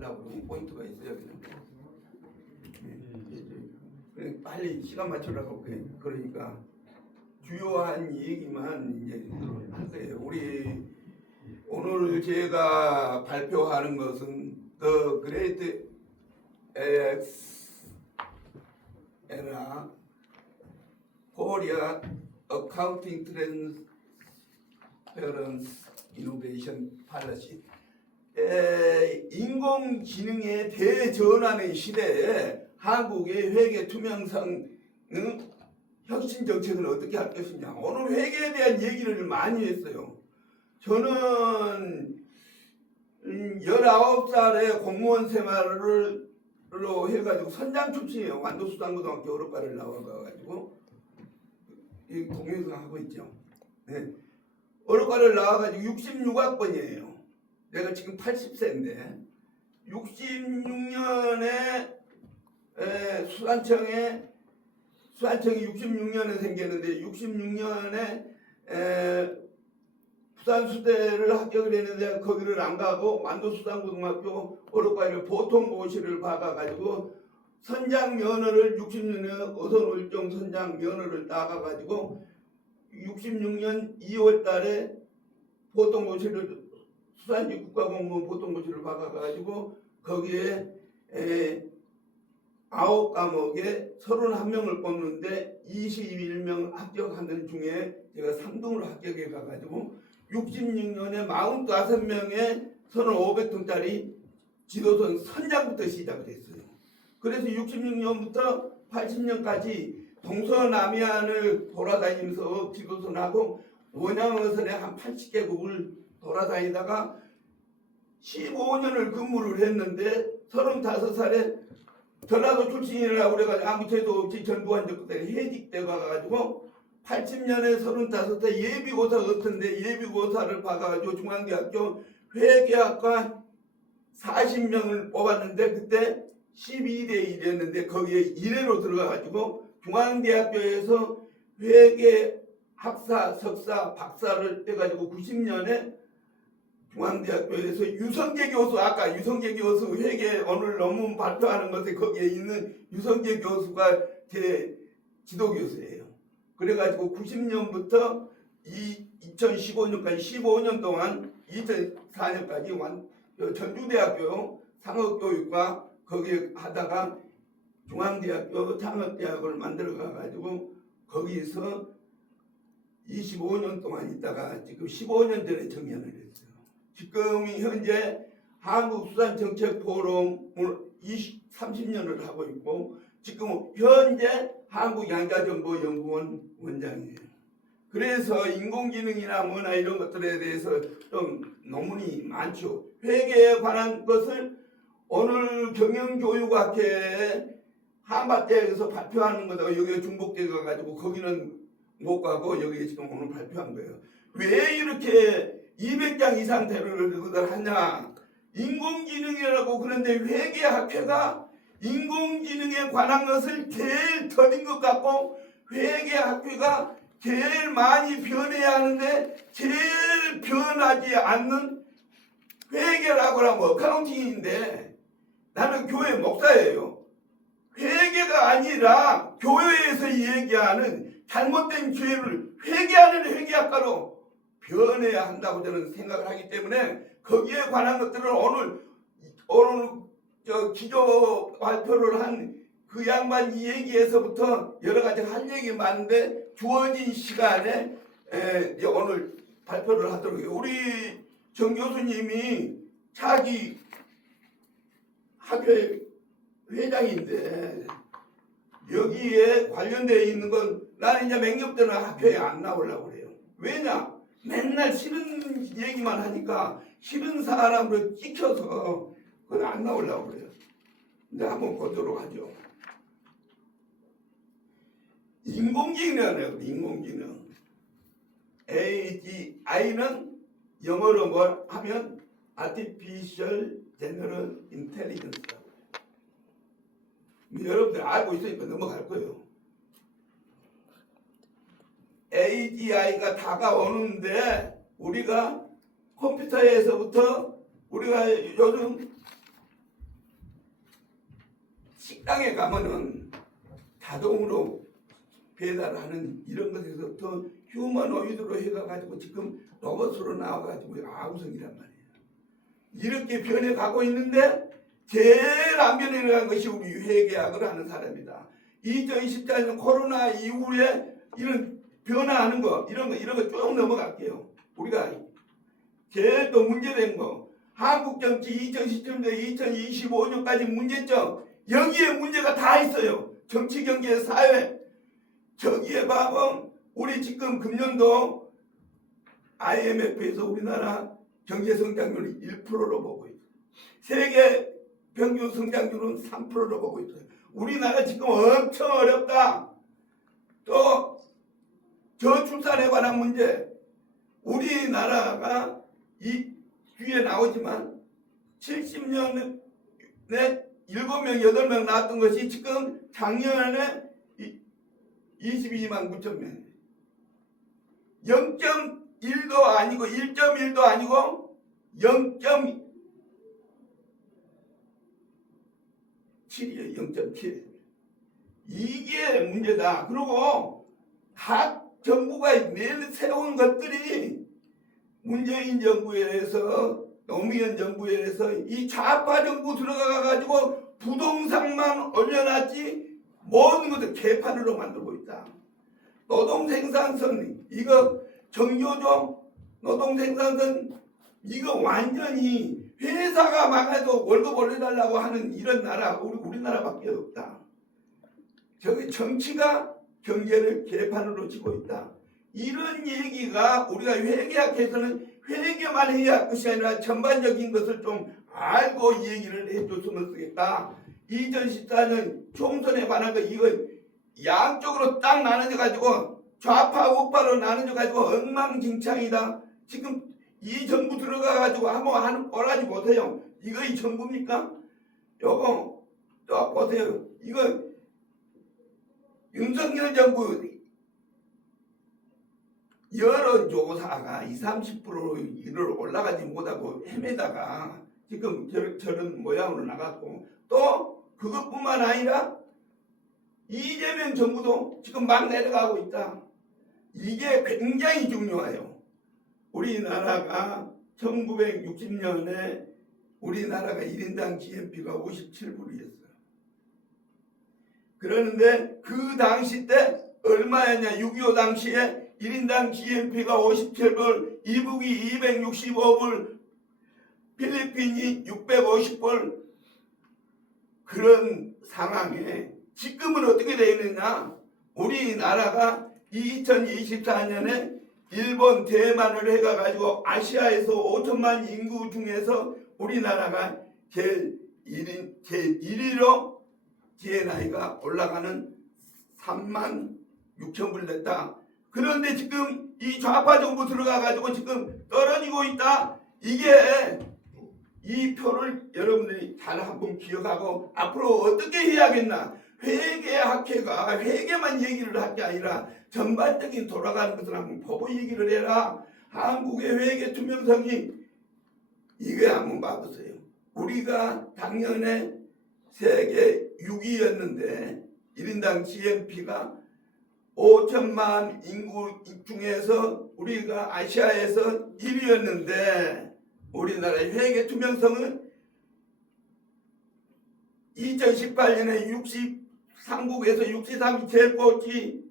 하려고 그러면 포인트가 있어야 되는데 빨리 시간 맞추라고 그러니까 주요한 얘기만 이제 할 거예요. 우리 오늘 제가 발표하는 것은 The Great AX Era Korea Accounting Transparency Innovation Policy. 인공지능의 대전환의 시대에 한국의 회계 투명성 혁신 정책을 어떻게 할 것이냐. 오늘 회계에 대한 얘기를 많이 했어요. 저는 19살에 공무원 생활을 해가지고 선장 출신이에요. 완도수산고등학교 어록과를 나와가지고 이 동영상 하고 있죠. 네. 어록과를 나와가지고 66학번이에요. 내가 지금 80세인데 66년에 수산청이 66년에 생겼는데 66년에 부산수대를 합격을 했는데 거기를 안 가고 완도수산고등학교 어록과를 보통고시를 받아가지고 선장 면허를 60년에 어선월정 선장 면허를 따가가지고 66년 2월 달에 보통고시를 수산지 국가공무원 보통고시를 받아가지고 거기에 9과목에 31명을 뽑는데 21명 합격하는 중에 제가 3등으로 합격해 가가지고 66년에 45명의 1,500톤짜리 지도선 선장부터 시작을 했어요. 그래서 66년부터 80년까지 동서남해안을 돌아다니면서 지도선하고 원양어선에 한 80개국을 돌아다니다가 15년을 근무를 했는데 35살에 전라도 출신이라고 그래가지고 아무 죄도 없이 전두환 때 해직돼 가가지고 80년에 35세 예비고사 같은데 예비고사를 받아가지고 중앙대학교 회계학과 40명을 뽑았는데 그때 12대 1이었는데 거기에 1회로 들어가가지고 중앙대학교에서 회계 학사, 석사, 박사를 떼가지고 90년에 중앙대학교에서 유성재 교수, 아까 유성재 교수 회계 오늘 논문 발표하는 것에 거기에 있는 유성재 교수가 제 지도교수예요. 그래가지고 90년부터 2015년까지 15년 동안 2004년까지 전주대학교 상업교육과 거기에 하다가 중앙대학교 창업대학을 만들어가가지고 거기서 25년 동안 있다가 지금 15년 전에 정년을 했어요. 지금 현재 한국수산정책포럼을 30년을 하고 있고 지금 현재 한국양자정보연구원 원장이에요. 그래서 인공지능이나 뭐나 이런 것들에 대해서 좀 논문이 많죠. 회계에 관한 것을 오늘 경영교육학회에 한밭대에서 발표하는 거다. 여기 중복대 가가지고 거기는 못 가고 여기 지금 오늘 발표한 거예요. 왜 이렇게 200장 이상 대로를 하냐? 인공지능이라고 그런데 회계학회가 인공지능에 관한 것을 제일 더딘 것 같고 회계학회가 제일 많이 변해야 하는데 제일 변하지 않는 회계라고 하면 어카운팅인데 나는 교회 목사예요. 회계가 아니라 교회에서 얘기하는 잘못된 죄를 회개하는 회계학과로 변해야 한다고 저는 생각을 하기 때문에 거기에 관한 것들을 오늘 기조 발표를 한 그 양반 이 얘기에서부터 여러 가지 할 얘기 많은데 주어진 시간에 오늘 발표를 하도록 해요. 우리 정 교수님이 차기 학회 회장인데 여기에 관련되어 있는 건 나는 이제 맹력 때는 학교에 안 나오려고 그래요. 왜냐? 맨날 싫은 얘기만 하니까 싫은 사람으로 찍혀서 그건 안 나오려고 그래요. 이제 한번 보도록 하죠. 인공지능이라는 인공지능. AGI는 영어로 뭘 하면 Artificial General Intelligence. 여러분들 알고 있으니까 넘어갈 거예요. AGI가 다가오는데 우리가 컴퓨터에서부터 우리가 요즘 식당에 가면은 자동으로 배달하는 이런 것에서부터 휴머노이드로 해가지고 지금 로봇으로 나와가지고 아우성이란 말이에요. 이렇게 변해가고 있는데 제일 안 변해간 것이 우리 회계학을 하는 사람이다. 2024년 코로나 이후에 이런 변화하는 거 이런 거 쭉 넘어갈게요. 우리가 제일 또 문제된 거 한국 정치 2017년 2025년까지 문제점 여기에 문제가 다 있어요. 정치, 경제, 사회. 저기에 봐봐 우리 지금 금년도 IMF에서 우리나라 경제 성장률이 1%로 보고 있어요. 세계 평균 성장률은 3%로 보고 있어요. 우리나라 지금 엄청 어렵다. 또 저출산에 관한 문제. 우리나라가 이 뒤에 나오지만 70년에 7명, 8명 나왔던 것이 지금 작년에 22만 9천 명. 0.1도 아니고 1.1도 아니고 0.7이에요. 0.7. 이게 문제다. 그리고 각 정부가 내세운 것들이 문재인 정부에서 노무현 정부에서 이 좌파 정부 들어가가지고 부동산만 올려놨지 모든 것을 개판으로 만들고 있다. 노동생산성 이거 정교조 노동생산성 이거 완전히 회사가 망해도 월급 올려달라고 하는 이런 나라 우리나라밖에 없다. 저기 정치가 경제를 개판으로 치고 있다. 이런 얘기가 우리가 회계학에서는 회계만 해야 할 것이 아니라 전반적인 것을 좀 알고 얘기를 해줬으면 쓰겠다. 2014년 총선에 관한 거 이거 양쪽으로 딱 나눠져 가지고 좌파 우파로 나눠져 가지고 엉망진창이다. 지금 이 정부 들어가 가지고 한번 하는 꼴하지 못해요. 이거 이 정부입니까? 요거 또 보세요. 이거 윤석열 정부 여론조사가 20-30% 이를 올라가지 못하고 헤매다가 지금 저런 모양으로 나갔고 또 그것뿐만 아니라 이재명 정부도 지금 막 내려가고 있다. 이게 굉장히 중요해요. 우리나라가 1960년에 우리나라가 1인당 GNP가 57불이었어요. 그러는데 그 당시 때 얼마였냐? 6.25 당시에 1인당 GNP가 57불, 이북이 265불, 필리핀이 650불 그런 상황에 지금은 어떻게 되어 있느냐? 우리나라가 2024년에 일본, 대만을 해가지고 아시아에서 5천만 인구 중에서 우리나라가 제일 1위로 GNI가 올라가는 3만 6천 불 됐다. 그런데 지금 이 좌파 정부 들어가가지고 지금 떨어지고 있다. 이게 이 표를 여러분들이 잘 한번 기억하고 앞으로 어떻게 해야겠나. 회계학회가 회계만 얘기를 할 게 아니라 전반적인 돌아가는 것을 한번 보고 얘기를 해라. 한국의 회계 투명성이 이게 한번 봐보세요. 우리가 작년에 세계 6위였는데 1인당 GNP가 5천만 인구 중에서 우리가 아시아에서 1위였는데 우리나라의 회계 투명성은 2018년에 63국에서 63위 제일 꼴찌,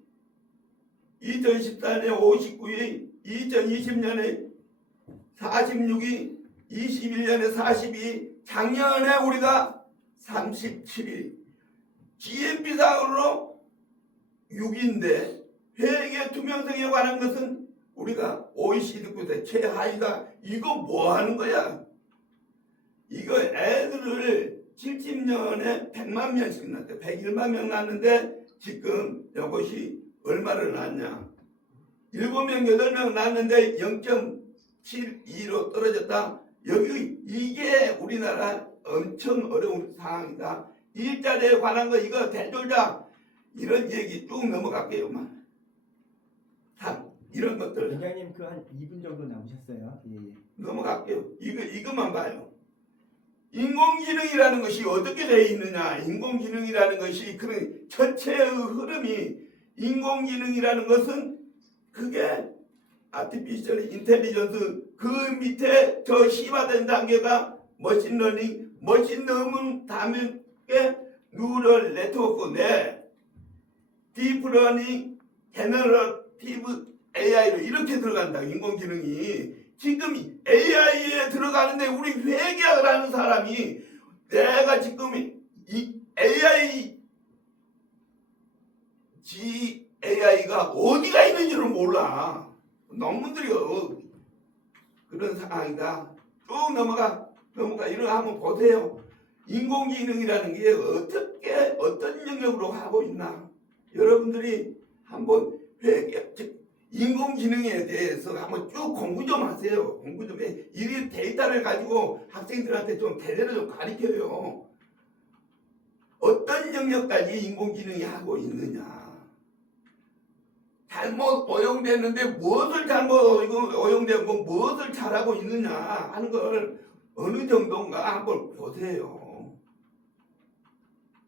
2014년에 59위, 2020년에 46위, 21년에 42위, 작년에 우리가 37위. GNP상으로 6위인데 회계 투명성에 관한 것은 우리가 OECD국에 최하위다. 이거 뭐 하는 거야? 이거 애들을 70년에 100만 명씩 낳았대. 101만 명 낳았는데 지금 이것이 얼마를 낳았냐? 7명, 8명 낳았는데 0.72로 떨어졌다. 여기 이게 우리나라 엄청 어려운 상황이다. 일자리에 관한 거 이거 대졸자 이런 얘기 쭉 넘어갈게요만. 이런 것들. 원장님 그 한 2분 정도 남으셨어요. 예. 넘어갈게요. 이것만 봐요. 인공지능이라는 것이 어떻게 되어 있느냐? 인공지능이라는 것이 그런 전체의 흐름이 인공지능이라는 것은 그게 아티피셜 인텔리전스 그 밑에 저 심화된 단계가 머신러닝, 머신러닝 다음에 뉴럴 네트워크 내 딥러닝, 제너러티브 AI로 이렇게 들어간다. 인공지능이 지금 AI에 들어가는데 우리 회계학을 하는 사람이 내가 지금 이 AI가 어디가 있는지를 몰라. 논문들이 그런 상황이다. 쭉 넘어가 이런 거 한번 보세요. 인공지능이라는 게 어떻게 어떤 영역으로 하고 있나 여러분들이 한번 인공지능에 대해서 한번 쭉 공부 좀 하세요. 공부 좀 해. 이 데이터를 가지고 학생들한테 좀 제대로 좀 가르쳐요. 어떤 영역까지 인공지능이 하고 있느냐. 잘못 오용됐는데 무엇을 잘못 오용되고 무엇을 잘하고 있느냐 하는 걸 어느 정도인가 한번 보세요.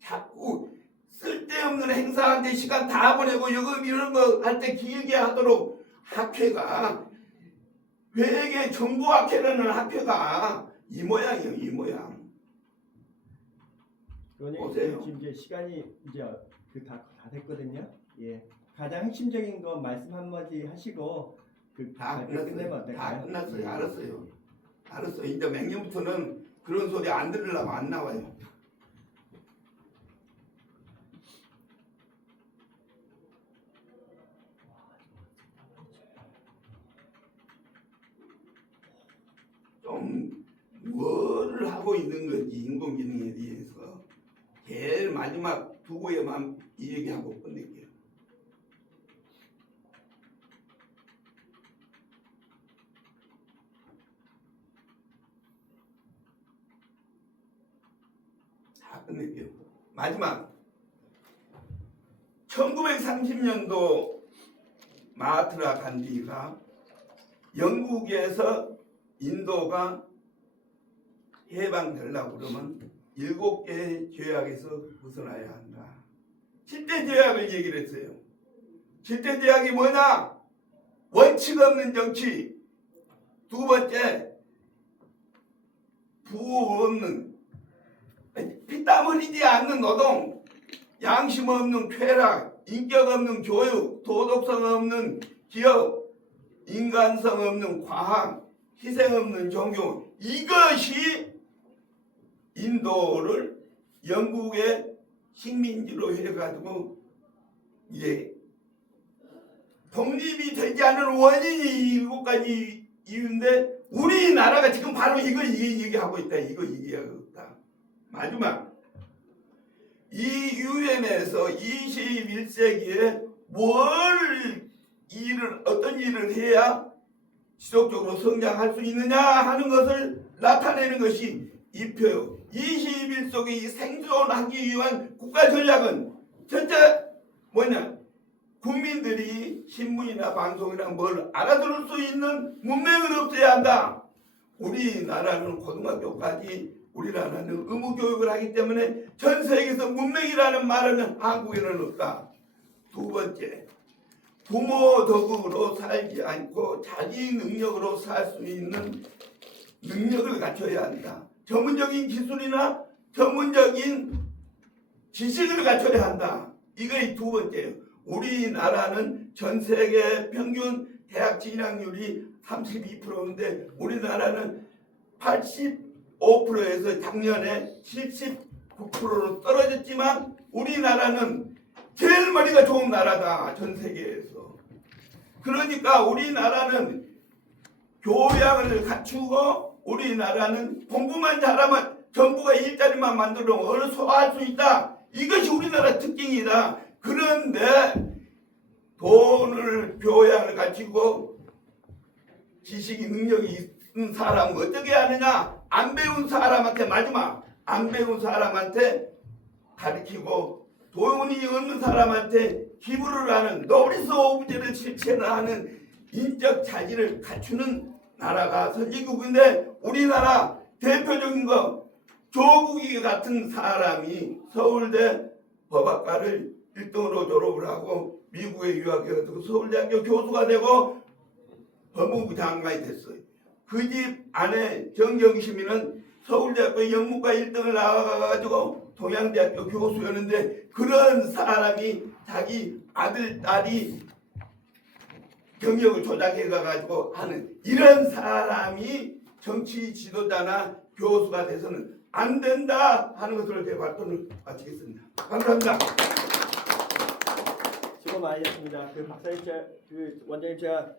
자꾸 쓸데없는 행사한테 시간 다 보내고 여금 이런 거 할 때 길게 하도록 학회가 회계 정보학회라는 학회가 이 모양이에요. 이 모양. 보세요. 지금 이제 시간이 이제 다 됐거든요. 예. 가장 핵심적인 거 말씀 한마디 하시고 다 끝내면 어떨까요? 다 끝났어요. 예. 알았어요. 이제 맹년부터는 그런 소리 안 들으려고 안 나와요. 좀 뭐를 하고 있는 건지 인공지능에 대해서 제일 마지막 두 구에만 이 얘기하고 끝낼게요. 다 끝낼게요. 마지막 1930년도 마하트마 간디가 영국에서 인도가 해방되려고 그러면 7개의 죄악에서 벗어나야 한다. 7대 죄악을 얘기를 했어요. 7대 죄악이 뭐냐? 원칙 없는 정치. 두 번째, 부호 없는, 피땀 흘리지 않는 노동, 양심 없는 쾌락, 인격 없는 교육, 도덕성 없는 기업, 인간성 없는 과학, 희생 없는 종교. 이것이 인도를 영국의 식민지로 해가지고 독립이 되지 않는 원인이 7가지 이유인데 우리나라가 지금 바로 이거 얘기하고 있다. 이거 얘기하고 있다. 마지막 이 유엔에서 21세기에 어떤 일을 해야 지속적으로 성장할 수 있느냐 하는 것을 나타내는 것이 이 표. 21세기 생존하기 위한 국가 전략은 첫째 뭐냐? 국민들이 신문이나 방송이나 뭘 알아들을 수 있는 문맹을 없애야 한다. 우리나라는 고등학교까지 우리나라는 의무교육을 하기 때문에 전 세계에서 문맹이라는 말은 한국에는 없다. 두 번째, 부모 덕으로 살지 않고 자기 능력으로 살 수 있는 능력을 갖춰야 한다. 전문적인 기술이나 전문적인 지식을 갖춰야 한다. 이게 두 번째예요. 우리나라는 전 세계 평균 대학 진학률이 32%인데 우리나라는 85%에서 작년에 79%로 떨어졌지만 우리나라는 제일 머리가 좋은 나라다. 전 세계에서. 그러니까 우리나라는 교양을 갖추고 우리나라는 공부만 잘하면 정부가 일자리만 만들어 어느 소화할 수 있다. 이것이 우리나라 특징이다. 그런데 돈을 교양을 갖추고 지식이 능력이 있는 사람은 어떻게 하느냐? 안 배운 사람한테 마지막 안 배운 사람한테 가르치고 돈이 없는 사람한테 기부를 하는 노블리스 오브제를 실천하는 인적 자질을 갖추는 나라가 선진국인데 우리나라 대표적인 거 조국이 같은 사람이 서울대 법학과를 1등으로 졸업을 하고 미국에 유학해가지고 서울대학교 교수가 되고 법무부 장관이 됐어요. 그 집 아내 정경심이는 서울대학교 영문과 1등을 나와가지고 동양대학교 교수였는데 그런 사람이 자기 아들, 딸이 경력을 조작해가지고 하는 이런 사람이 정치 지도자나 교수가 돼서는 안 된다 하는 것으로 제 발언을 마치겠습니다. 감사합니다. 수고 많으셨습니다. 그 박사님, 그 원장님 제가